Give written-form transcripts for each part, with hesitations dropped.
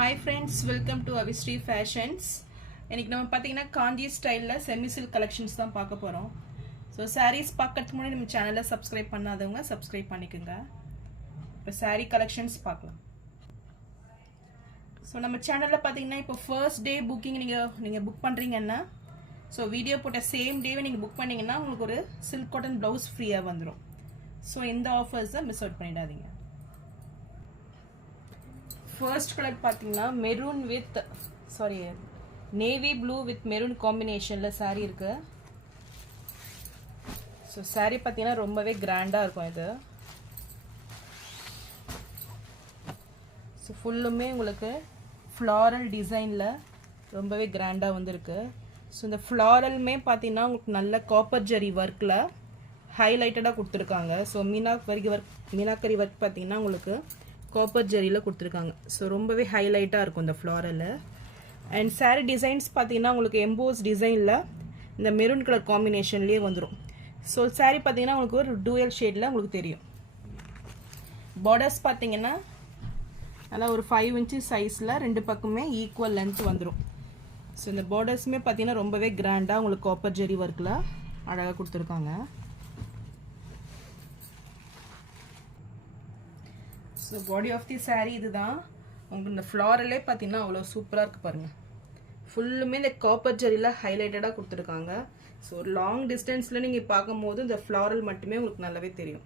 Hi friends, welcome to Avistri Fashions. இன்னைக்கு நம்ம பாத்தீங்கன்னா காஞ்சி ஸ்டைல்ல செமி சில்க் கலெக்ஷன்ஸ் தான் பார்க்க போறோம். ஸோ sarees பார்க்கறதுக்கு முன்னாடி நம்ம சேனலை சப்ஸ்கிரைப் பண்ணாதவங்க சப்ஸ்கிரைப் பண்ணிக்கோங்க. இப்போ saree கலெக்ஷன்ஸ் பார்க்கலாம். ஸோ நம்ம சேனலில் பார்த்தீங்கன்னா இப்போ ஃபர்ஸ்ட் டே புக்கிங் நீங்கள் புக் பண்ணுறீங்கன்னா ஸோ வீடியோ போட்ட சேம் டேவே நீங்கள் புக் பண்ணிங்கன்னா உங்களுக்கு ஒரு சில்க் காட்டன் ப்ளவுஸ் ஃப்ரீயாக வந்துடும். ஸோ இந்த ஆஃபர்ஸை மிஸ் அவுட் பண்ணிடாதீங்க. ஃபர்ஸ்ட் கலர் பார்த்தீங்கன்னா maroon with navy blue with maroon காம்பினேஷனில் சாரீ இருக்கு. ஸோ சாரீ பார்த்தீங்கன்னா ரொம்பவே கிராண்டாக இருக்கும் இது. ஸோ ஃபுல்லுமே உங்களுக்கு ஃப்ளாரல் டிசைனில் ரொம்பவே கிராண்டாக வந்திருக்கு. ஸோ இந்த ஃப்ளாரலுமே பார்த்தீங்கன்னா உங்களுக்கு நல்ல காப்பர் ஜரி ஒர்க்கில் ஹைலைட்டடாக கொடுத்துருக்காங்க. ஸோ மீனாக்கரி ஒர்க் பார்த்தீங்கன்னா உங்களுக்கு காப்பர் ஜரியில் கொடுத்துருக்காங்க. ஸோ ரொம்பவே ஹைலைட்டாக இருக்கும் இந்த ஃப்ளாரல். அண்ட் சாரீ டிசைன்ஸ் பார்த்தீங்கன்னா உங்களுக்கு எம்போஸ் டிசைனில் இந்த மெரூன் கலர் காம்பினேஷன்லேயே வந்துடும். ஸோ சாரீ பார்த்தீங்கன்னா உங்களுக்கு ஒரு டூயல் ஷேடில் உங்களுக்கு தெரியும். பார்டர்ஸ் பார்த்தீங்கன்னா நல்லா ஒரு 5 inches சைஸில் ரெண்டு பக்கமே ஈக்குவல் லென்த் வந்துடும். ஸோ இந்த பார்டர்ஸுமே பார்த்தீங்கன்னா ரொம்பவே கிராண்டாக உங்களுக்கு காப்பர் ஜெரி ஒர்க்கில் அழகாக கொடுத்துருக்காங்க. So body of the sari இதுதான். உங்களுக்கு இந்த ஃப்ளாரலே பார்த்தீங்கன்னா அவ்வளோ சூப்பராக இருக்குது பாருங்கள். ஃபுல்லுமே இந்த காப்பர் ஜெரியில் ஹைலைட்டடாக கொடுத்துருக்காங்க. ஸோ ஒரு லாங் டிஸ்டன்ஸில் நீங்கள் பார்க்கும்போது இந்த ஃப்ளாரல் மட்டுமே உங்களுக்கு நல்லாவே தெரியும்.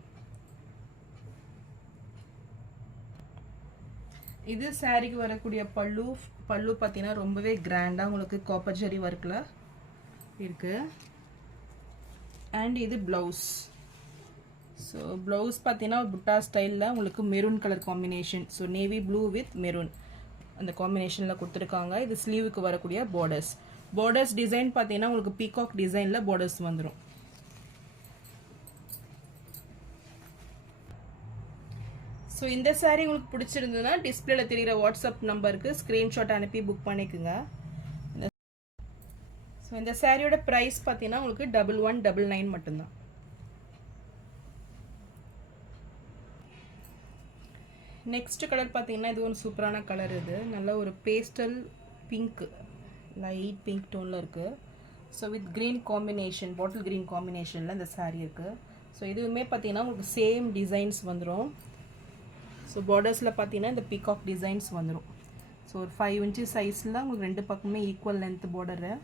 இது சாரீக்கு வரக்கூடிய பல்லு பார்த்தீங்கன்னா ரொம்பவே கிராண்டாக உங்களுக்கு காப்பர் ஜெரி ஒர்க்கில் இருக்குது. அண்ட் இது ப்ளவுஸ். ஸோ ப்ளவுஸ் பார்த்தீங்கன்னா புட்டா ஸ்டைலில் உங்களுக்கு maroon colour combination. So navy blue with maroon அந்த காம்பினேஷனில் கொடுத்துருக்காங்க. இது ஸ்லீவுக்கு வரக்கூடிய பார்டர்ஸ் டிசைன் பார்த்தீங்கன்னா உங்களுக்கு பீகாக் டிசைனில் பார்டர்ஸ் வந்துடும். ஸோ இந்த சாரீ உங்களுக்கு பிடிச்சிருந்ததுன்னா டிஸ்பிளேல தெரிகிற வாட்ஸ்அப் நம்பருக்கு ஸ்க்ரீன்ஷாட் அனுப்பி புக் பண்ணிக்கோங்க. ஸோ இந்த சாரியோட ப்ரைஸ் பார்த்தீங்கன்னா உங்களுக்கு 1199 மட்டும்தான். நெக்ஸ்ட் கலர் பார்த்தீங்கன்னா இது ஒரு சூப்பரான கலர். இது நல்ல ஒரு பேஸ்டல் பிங்க், லைட் பிங்க் டோனில் இருக்குது. So with green combination, bottle green காம்பினேஷனில் இந்த சாரீ இருக்குது. ஸோ இதுவுமே பார்த்தீங்கன்னா உங்களுக்கு சேம் டிசைன்ஸ் வந்துடும். ஸோ பார்டர்ஸில் பார்த்தீங்கன்னா இந்த பீகாக் டிசைன்ஸ் வந்துடும். ஸோ ஒரு 5 inches சைஸில் உங்களுக்கு ரெண்டு பக்கமே ஈக்குவல் லென்த் பார்டரு.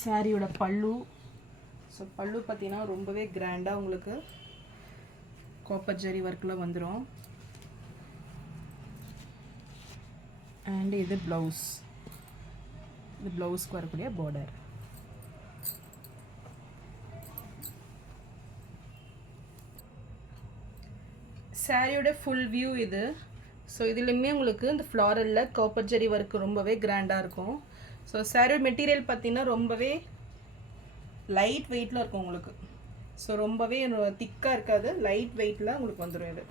சாரியோட பல்லு. ஸோ பல்லு பார்த்தீங்கன்னா ரொம்பவே கிராண்டாக உங்களுக்கு காப்பர் ஜெரி ஒர்க்கில் வந்துடும். அண்ட் இது ப்ளவுஸ். இது ப்ளவுஸ்க்கு வரக்கூடிய பார்டர். சாரியோட ஃபுல் வியூ இது. ஸோ இதுலேயுமே உங்களுக்கு இந்த ஃப்ளாரலில் காப்பர் ஜெரி ஒர்க் ரொம்பவே கிராண்டாக இருக்கும். ஸோ சாரியோட மெட்டீரியல் பார்த்தீங்கன்னா ரொம்பவே லைட் வெயிட்டில் இருக்கும் உங்களுக்கு. ஸோ ரொம்பவே திக்காக இருக்காது, லைட் வெயிட்டில் உங்களுக்கு வந்துடும் இது.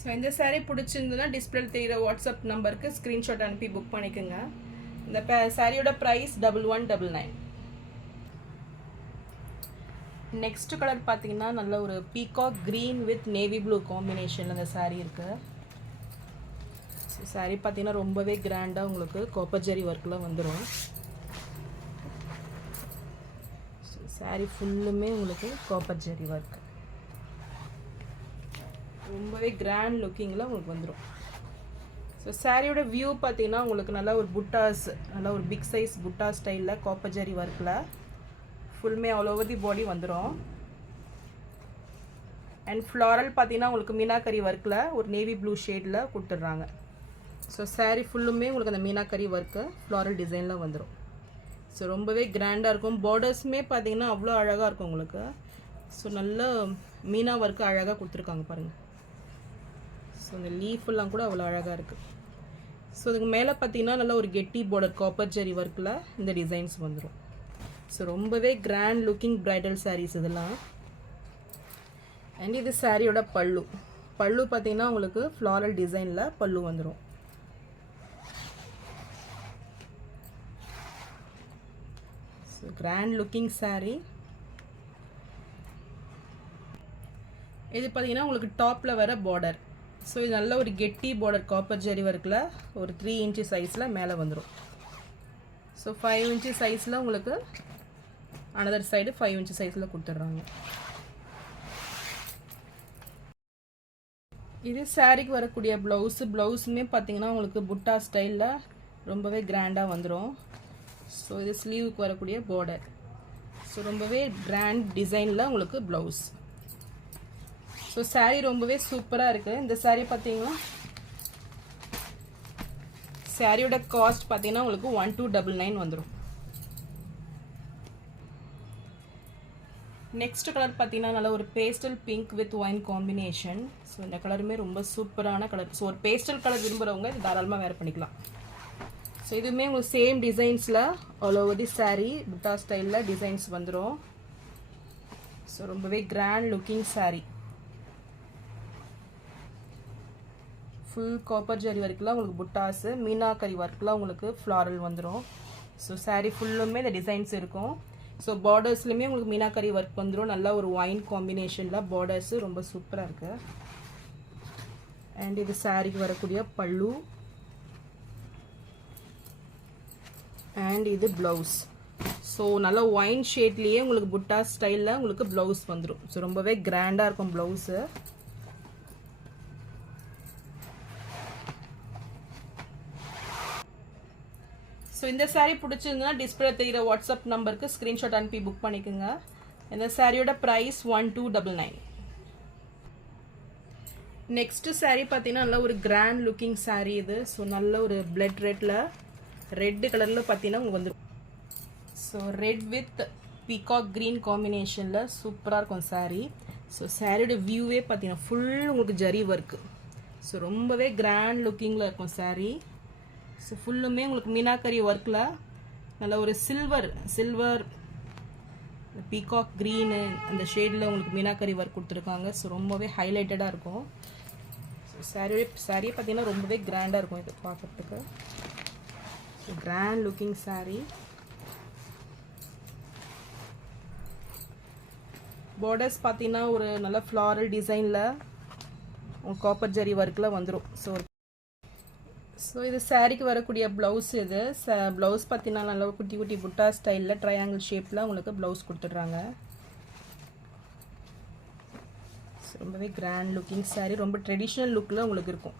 ஸோ இந்த சாரீ பிடிச்சிருந்ததுன்னா டிஸ்பிளேல தெரிகிற வாட்ஸ்அப் நம்பருக்கு ஸ்க்ரீன்ஷாட் அனுப்பி புக் பண்ணிக்கோங்க. இந்த சாரியோட ப்ரைஸ் 1199. நெக்ஸ்ட் கலர் பார்த்தீங்கன்னா நல்ல ஒரு peacock green with navy blue காம்பினேஷனில் இந்த சாரீ இருக்குது. சாரீ பார்த்தீங்கன்னா ரொம்பவே கிராண்டாக உங்களுக்கு காப்பர் ஜெரி ஒர்க்கில் வந்துடும். சாரீ ஃபுல்லுமே உங்களுக்கு காப்பர் ஜெரி ஒர்க் ரொம்பவே கிராண்ட் லுக்கிங்கில் உங்களுக்கு வந்துடும். ஸோ சாரியோட வியூ பார்த்தீங்கன்னா உங்களுக்கு நல்லா ஒரு புட்டாஸ், நல்லா ஒரு பிக் சைஸ் புட்டா ஸ்டைலில் காப்பர் ஜெரி ஒர்க்கில் ஃபுல்லுமே ஆல் ஓவர் தி பாடி வந்துடும். அண்ட் ஃப்ளாரல் பார்த்தீங்கன்னா உங்களுக்கு மீனாக்கரி ஒர்க்கில் ஒரு நேவி ப்ளூ ஷேடில் கொடுத்துட்றாங்க. ஸோ சாரீ ஃபுல்லுமே உங்களுக்கு அந்த மீனாக்கரி ஒர்க்கு ஃப்ளாரல் டிசைனில் வந்துடும். ஸோ ரொம்பவே கிராண்டாக இருக்கும். பார்டர்ஸுமே பார்த்தீங்கன்னா அவ்வளோ அழகாக இருக்கும் உங்களுக்கு. ஸோ நல்ல மீனா ஒர்க்கு அழகாக கொடுத்துருக்காங்க பாருங்கள். ஸோ இந்த லீஃபெல்லாம் கூட அவ்வளோ அழகாக இருக்குது. ஸோ இதுக்கு மேலே பார்த்தீங்கன்னா நல்ல ஒரு கெட்டி பார்டர் காப்பர் ஜெரி ஒர்க்கில் இந்த டிசைன்ஸ் வந்துடும். ஸோ ரொம்பவே கிராண்ட் லுக்கிங் பிரைடல் சாரீஸ் இதெல்லாம். அண்ட் இது சாரியோட பல்லு பார்த்தீங்கன்னா உங்களுக்கு ஃப்ளாரல் டிசைனில் பல்லு வந்துடும். Grand looking saree. இது பார்த்தீங்கன்னா உங்களுக்கு டாப்பில் வர பார்டர். ஸோ இது நல்ல ஒரு கெட்டி பார்டர் காப்பர் ஜெரி ஒர்க்கில் ஒரு 3 inch சைஸில் மேலே வந்துடும். ஸோ 5 inch சைஸில் உங்களுக்கு அனதர் சைடு 5 inch சைஸில் கொடுத்துட்றாங்க. இது சாரீக்கு வரக்கூடிய ப்ளவுஸுமே பார்த்தீங்கன்னா உங்களுக்கு புட்டா ஸ்டைலில் ரொம்பவே கிராண்டாக வந்துடும். ஸோ இது ஸ்லீவுக்கு வரக்கூடிய பார்டர். ஸோ ரொம்பவே கிராண்ட் டிசைனில் உங்களுக்கு ப்ளவுஸ். ஸோ சாரீ ரொம்பவே சூப்பராக இருக்குது. இந்த சாரீ பார்த்தீங்கன்னா சாரியோட காஸ்ட் பார்த்தீங்கன்னா உங்களுக்கு 1299 வந்துடும். நெக்ஸ்ட் கலர் பார்த்தீங்கன்னா நல்ல ஒரு pastel pink with wine combination. So இந்த கலருமே ரொம்ப சூப்பரான கலர். ஸோ ஒரு பேஸ்டல் கலர் விரும்புகிறவங்க இது தாராளமாக வேர் பண்ணிக்கலாம். ஸோ இதுவுமே உங்களுக்கு சேம் டிசைன்ஸில் ஆல் ஓவர் தி சாரீ புட்டா ஸ்டைலில் டிசைன்ஸ் வந்துடும். ஸோ ரொம்பவே grand looking sari. Full copper zari ஒர்க்கில் உங்களுக்கு புட்டாஸு மீனாக்கரி ஒர்க்கில் உங்களுக்கு ஃப்ளாரல் வந்துடும். ஸோ சாரீ ஃபுல்லுமே இந்த டிசைன்ஸ் இருக்கும். ஸோ பார்டர்ஸ்லையுமே உங்களுக்கு மீனாக்கரி ஒர்க் வந்துடும். நல்லா ஒரு ஒயின் காம்பினேஷனில் பார்டர்ஸு ரொம்ப சூப்பராக இருக்குது. அண்ட் இது சாரீக்கு வரக்கூடிய பல்லு அண்ட் இது ப்ளவுஸ். ஸோ நல்லா ஒயின் ஷேட்லேயே உங்களுக்கு புட்டா ஸ்டைலில் உங்களுக்கு ப்ளவுஸ் வந்துடும். ஸோ ரொம்பவே கிராண்டாக இருக்கும் ப்ளவுஸு. ஸோ இந்த சாரீ பிடிச்சிருந்தா டிஸ்பிளே தெரிகிற வாட்ஸ்அப் நம்பருக்கு ஸ்க்ரீன்ஷாட் அனுப்பி புக் பண்ணிக்கோங்க. இந்த சாரியோட ப்ரைஸ் 1299. நெக்ஸ்ட் சாரீ பார்த்தீங்கன்னா நல்ல ஒரு கிராண்ட் லுக்கிங் சாரீ இது. ஸோ நல்ல ஒரு பிளட் ரெட் கலரில் பார்த்தீங்கன்னா உங்களுக்கு வந்துடும். So red with peacock green காம்பினேஷனில் சூப்பராக இருக்கும் சாரீ. ஸோ சாரியோட வியூவே பார்த்தீங்கன்னா ஃபுல் உங்களுக்கு ஜரி ஒர்க்கு. ஸோ ரொம்பவே கிராண்ட் லுக்கிங்கில் இருக்கும் சாரீ. ஸோ ஃபுல்லுமே உங்களுக்கு மீனாக்கரி ஒர்க்கில் நல்ல ஒரு சில்வர் பீகாக் க்ரீனு அந்த ஷேடில் உங்களுக்கு மீனாக்கரி ஒர்க் கொடுத்துருக்காங்க. ஸோ ரொம்பவே ஹைலைட்டடாக இருக்கும். ஸோ சாரியை பார்த்தீங்கன்னா ரொம்பவே கிராண்டாக இருக்கும் இது பார்க்குறதுக்கு. So grand looking sari. Borders பார்த்தீங்கன்னா ஒரு நல்ல ஃப்ளாரல் டிசைனில் காப்பர் ஜெரி ஒர்க்கில் வந்துடும். ஸோ இது சாரீக்கு வரக்கூடிய ப்ளவுஸ். இது ப்ளவுஸ் பார்த்தீங்கன்னா நல்லா குட்டி குட்டி புட்டா ஸ்டைலில் ட்ரையாங்கிள் ஷேப்பில் உங்களுக்கு ப்ளவுஸ் கொடுத்துட்றாங்க. ரொம்பவே கிராண்ட் லுக்கிங் சாரீ. ரொம்ப ட்ரெடிஷ்னல் லுக்கில் உங்களுக்கு இருக்கும்.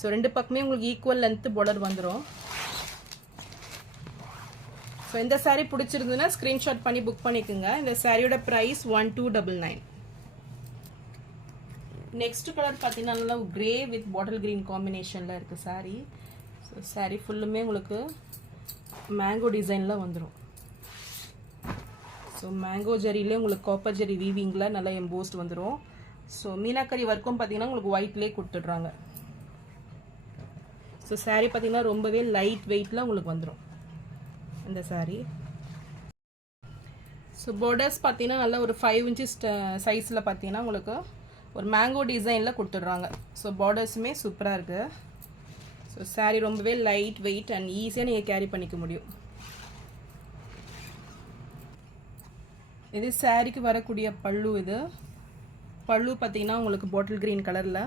ஸோ ரெண்டு பக்கமே உங்களுக்கு ஈக்குவல் லென்த்து பார்டர் வந்துடும். ஸோ இந்த சாரீ பிடிச்சிருந்ததுன்னா ஸ்க்ரீன்ஷாட் பண்ணி புக் பண்ணிக்கோங்க. இந்த சாரியோட ப்ரைஸ் 1299. நெக்ஸ்ட் கலர் பார்த்தீங்கன்னா நல்லா கிரே வித் பாட்டில் கிரீன் காம்பினேஷனில் இருக்குது சாரீ. ஸோ சாரீ ஃபுல்லுமே உங்களுக்கு மேங்கோ டிசைனில் வந்துடும். ஸோ மேங்கோ ஜெரியிலே உங்களுக்கு காப்பர் ஜெரி வீவிங்கில் நல்லா எம்போஸ்ட் வந்துடும். ஸோ மீனாக்கரி ஒர்க்கும் பார்த்தீங்கன்னா உங்களுக்கு ஒயிட்லேயே கொடுத்துட்றாங்க. ஸோ சாரீ பார்த்தீங்கன்னா ரொம்பவே லைட் வெயிட்டில் உங்களுக்கு வந்துடும் இந்த சாரீ. ஸோ பார்டர்ஸ் பார்த்தீங்கன்னா நல்லா ஒரு 5 inch சைஸில் பார்த்தீங்கன்னா உங்களுக்கு ஒரு மேங்கோ டிசைனில் கொடுத்துட்றாங்க. ஸோ பார்டர்ஸுமே சூப்பராக இருக்குது. ஸோ சாரீ ரொம்பவே லைட் வெயிட் அண்ட் ஈஸியாக நீங்கள் கேரி பண்ணிக்க முடியும். இது சாரீக்கு வரக்கூடிய பல்லு. இது பல்லு பார்த்தீங்கன்னா உங்களுக்கு பாட்டில் க்ரீன் கலரில்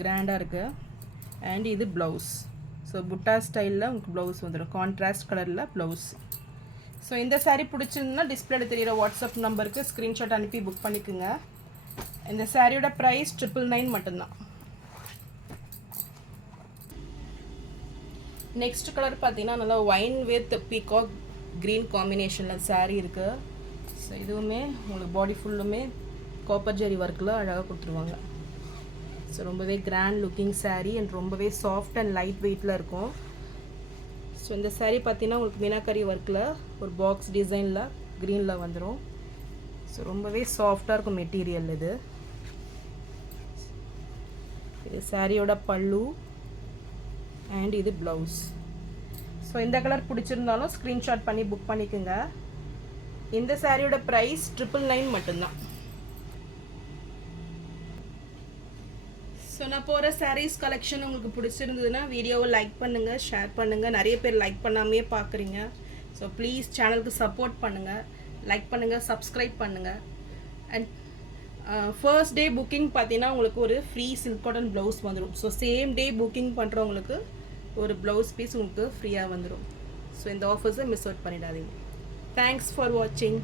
கிராண்டாக இருக்குது. அண்ட் இது ப்ளவுஸ். ஸோ புட்டா ஸ்டைலில் உங்களுக்கு ப்ளவுஸ் வந்துடும். கான்ட்ராஸ்ட் கலரில் ப்ளவுஸ். ஸோ இந்த சாரீ பிடிச்சிருந்தா டிஸ்பிளேல தெரிகிற வாட்ஸ்அப் நம்பருக்கு ஸ்க்ரீன்ஷாட் அனுப்பி புக் பண்ணிக்கோங்க. இந்த சாரியோட ப்ரைஸ் 999 மட்டும்தான். நெக்ஸ்ட் கலர் பார்த்தீங்கன்னா நல்லா ஒயின் வித் பீகாக் க்ரீன் காம்பினேஷனில் சாரீ இருக்குது. ஸோ இதுவுமே உங்களுக்கு பாடி ஃபுல்லுமே காப்பர் ஜெரி ஒர்க்கில் அழகாக கொடுத்துருவாங்க. ஸோ ரொம்பவே கிராண்ட் லுக்கிங் சாரீ அண்ட் ரொம்பவே சாஃப்ட் அண்ட் லைட் வெயிட்டில் இருக்கும். ஸோ இந்த சாரீ பார்த்தீங்கன்னா உங்களுக்கு மீனாக்கரி ஒர்க்கில் ஒரு பாக்ஸ் டிசைனில் க்ரீனில் வந்துடும். ஸோ ரொம்பவே சாஃப்டாக இருக்கும் மெட்டீரியல் இது. இது சாரியோட பல்லு அண்ட் இது ப்ளவுஸ். ஸோ இந்த கலர் பிடிச்சிருந்தாலும் ஸ்க்ரீன்ஷாட் பண்ணி புக் பண்ணிக்கோங்க. இந்த சாரியோட ப்ரைஸ் 999 மட்டும்தான். ஸோ நான் போகிற சாரீஸ் கலெக்ஷன் உங்களுக்கு பிடிச்சிருந்ததுன்னா வீடியோவை லைக் பண்ணுங்கள், ஷேர் பண்ணுங்கள். நிறைய பேர் லைக் பண்ணாமே பார்க்குறீங்க. ஸோ ப்ளீஸ் சேனலுக்கு சப்போர்ட் பண்ணுங்கள், லைக் பண்ணுங்கள், சப்ஸ்கிரைப் பண்ணுங்கள். அண்ட் ஃபர்ஸ்ட் டே புக்கிங் பார்த்தீங்கன்னா உங்களுக்கு ஒரு ஃப்ரீ சில்க் காட்டன் ப்ளவுஸ் வந்துடும். ஸோ சேம் டே புக்கிங் பண்ணுறவங்களுக்கு ஒரு ப்ளவுஸ் பீஸ் உங்களுக்கு ஃப்ரீயாக வந்துடும். ஸோ இந்த ஆஃபர்ஸை மிஸ் அவுட் பண்ணிடாதீங்க. தேங்க்ஸ் ஃபார் வாட்சிங்.